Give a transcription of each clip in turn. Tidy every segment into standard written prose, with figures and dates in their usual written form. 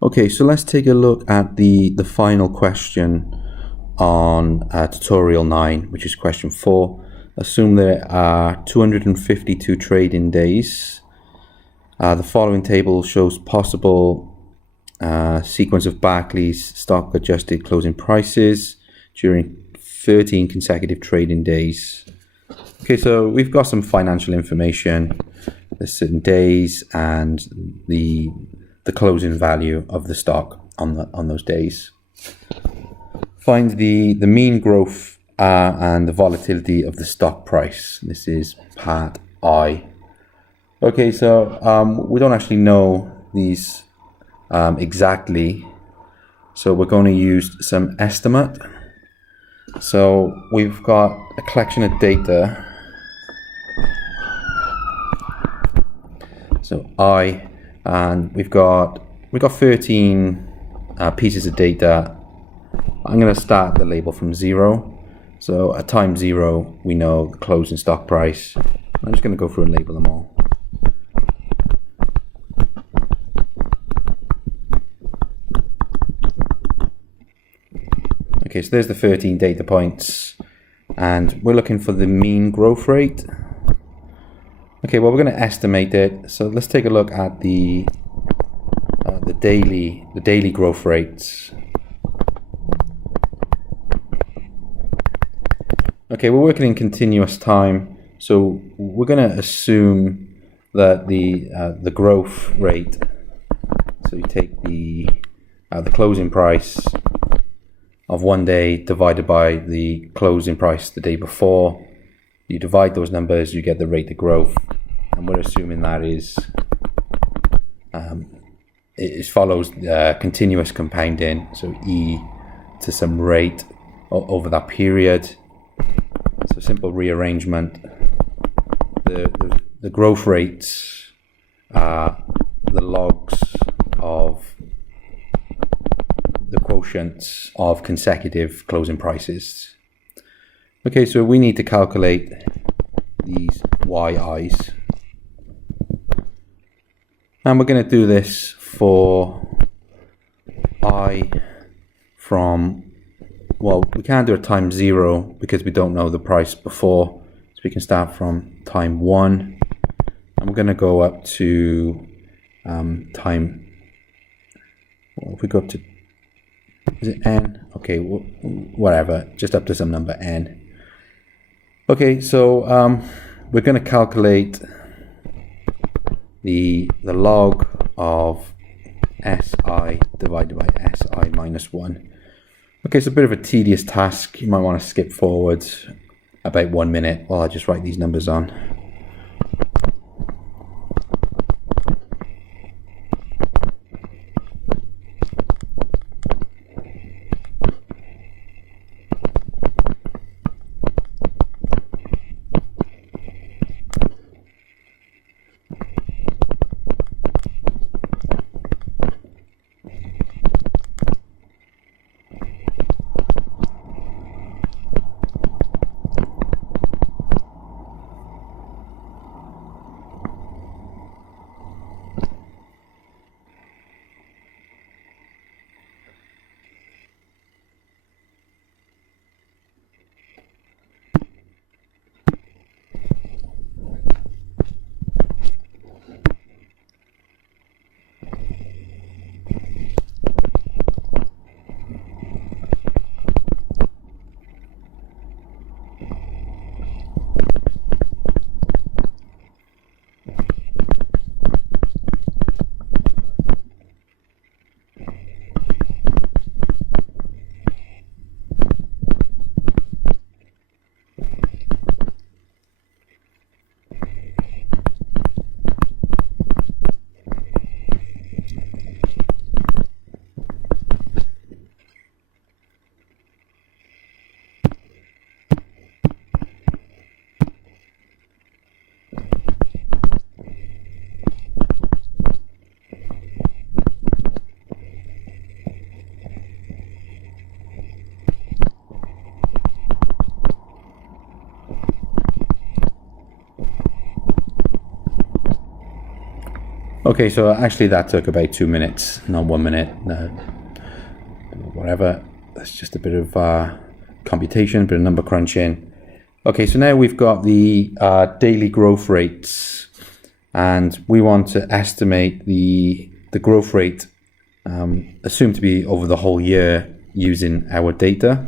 Okay, so let's take a look at the final question on tutorial 9, which is question 4. Assume there are 252 trading days. The following table shows possible sequence of Barclays stock adjusted closing prices during 13 consecutive trading days. Okay, so we've got some financial information. There's certain days and the closing value of the stock on those days. Find the mean growth and the volatility of the stock price. This is part I. Okay, so we don't actually know these exactly, so we're going to use some estimate. So we've got a collection of data. So I, and we've got 13 pieces of data. I'm going to start the label from 0. So at time 0, we know the closing stock price. I'm just going to go through and label them all. Okay, so there's the 13 data points, and we're looking for the mean growth rate. Okay, well, we're going to estimate it. So let's take a look at the daily growth rates. Okay, we're working in continuous time, so we're going to assume that the growth rate. So you take the closing price of one day divided by the closing price the day before. You divide those numbers, you get the rate of growth, and we're assuming that it follows continuous compounding, so E to some rate over that period. So simple rearrangement. The growth rates are the logs of the quotients of consecutive closing prices. Okay, so we need to calculate these YIs. And we're going to do this for I from, well, we can't do it time 0 because we don't know the price before. So we can start from time 1. And we're going to go up to time, well, if we go up to, is it N? Okay, whatever, just up to some number N. Okay, so we're going to calculate the log of SI divided by SI minus 1. Okay, it's a bit of a tedious task. You might want to skip forward about 1 minute while I just write these numbers on. Okay, so actually that took about 2 minutes, not 1 minute. Whatever. That's just a bit of computation, a bit of number crunching. Okay, so now we've got the daily growth rates, and we want to estimate the growth rate assumed to be over the whole year using our data.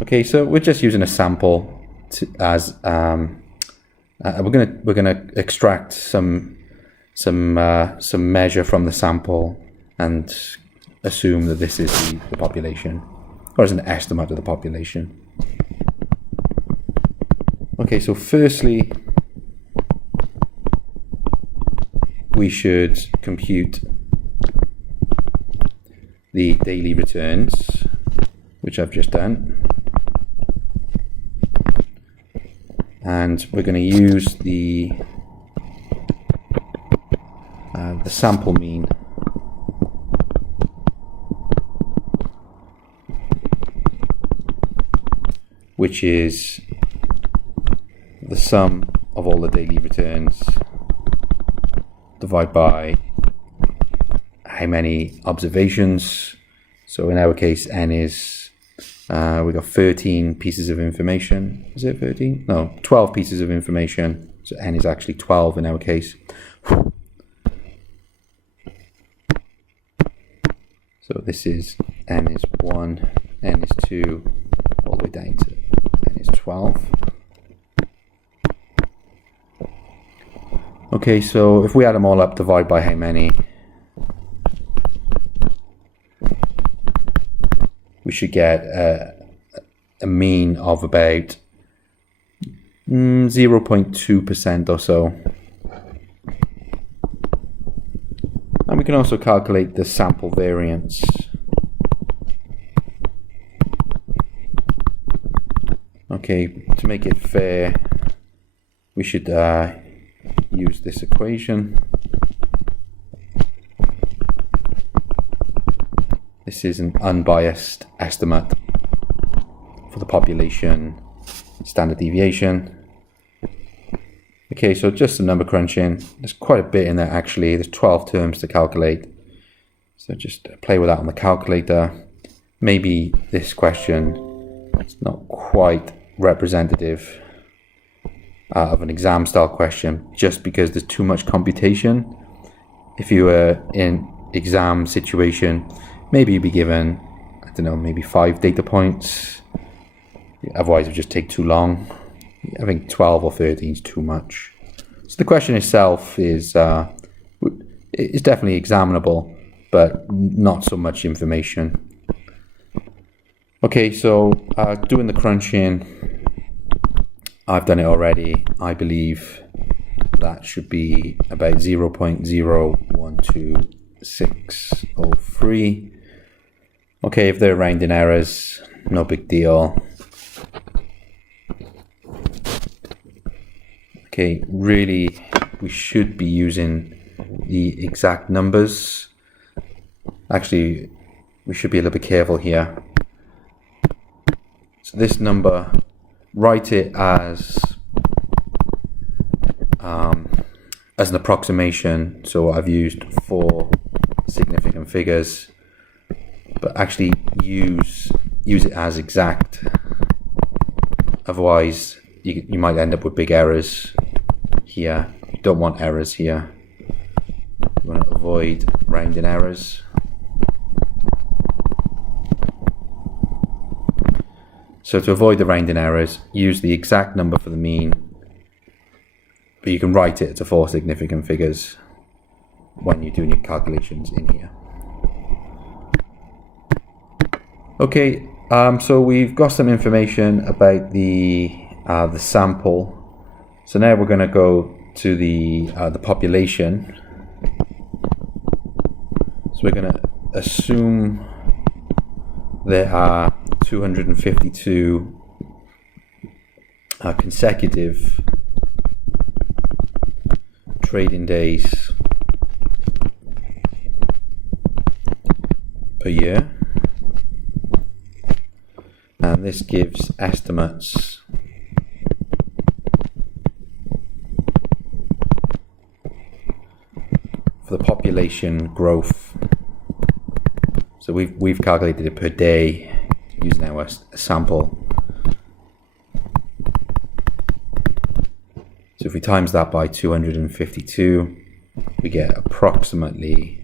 Okay, so we're just using a sample as we're gonna extract some measure from the sample and assume that this is the population, or as an estimate of the population. Okay, so firstly, we should compute the daily returns, which I've just done. And we're going to use the sample mean, which is the sum of all the daily returns divided by how many observations. So in our case, n is we got 13 pieces of information. Is it 13? No, 12 pieces of information. So n is actually 12 in our case. So this is n is 1, n is 2, all the way down to n is 12. Okay, so if we add them all up, divide by how many, we should get a mean of about 0.2% or so. And we can also calculate the sample variance. Okay, to make it fair, we should use this equation. This is an unbiased estimate for the population standard deviation. Okay, so just some number crunching. There's quite a bit in there actually. There's 12 terms to calculate. So just play with that on the calculator. Maybe this question is not quite representative of an exam style question, just because there's too much computation. If you were in exam situation, maybe you'd be given, I don't know, maybe 5 data points. Otherwise it would just take too long. I think 12 or 13 is too much. So the question itself is definitely examinable, but not so much information. Okay, so doing the crunching, I've done it already. I believe that should be about 0.012603. Okay, if they're rounding errors, no big deal. Okay, really, we should be using the exact numbers. Actually, we should be a little bit careful here. So this number, write it as an approximation. So I've used 4 significant figures, but actually use it as exact. Otherwise, you might end up with big errors here. You don't want errors here. You want to avoid rounding errors. So to avoid the rounding errors, use the exact number for the mean, but you can write it to 4 significant figures when you're doing your calculations in here. Okay, so we've got some information about the sample. So now we're going to go to the population. So we're going to assume there are 252 consecutive trading days per year, and this gives estimates population growth. So we've calculated it per day using our sample. So if we times that by 252, we get approximately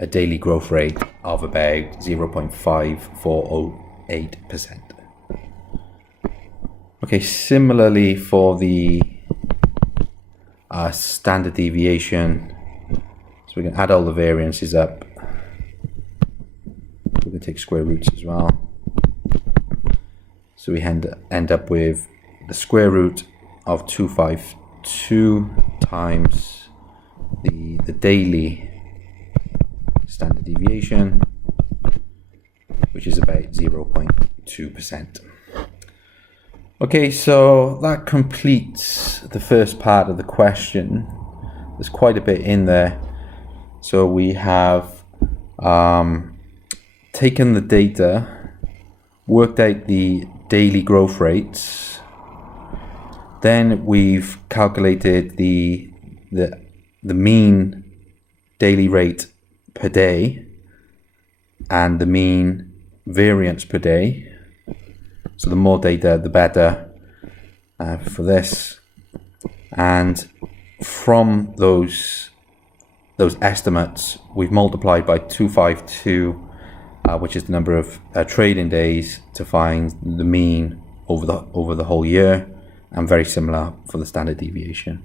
a daily growth rate of about 0.5408%. Okay, similarly for the standard deviation, so we can add all the variances up. We're going to take square roots as well. So we end up with the square root of 252 times the daily standard deviation, which is about 0.2%. Okay, so that completes the first part of the question. There's quite a bit in there. So we have taken the data, worked out the daily growth rates, then we've calculated the mean daily rate per day and the mean variance per day. So the more data, the better for this. And from those estimates, we've multiplied by 252, which is the number of trading days, to find the mean over the whole year, and very similar for the standard deviation.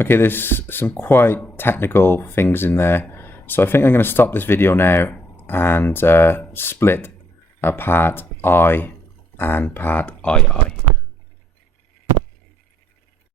Okay, there's some quite technical things in there, so I think I'm going to stop this video now and split part I and part II.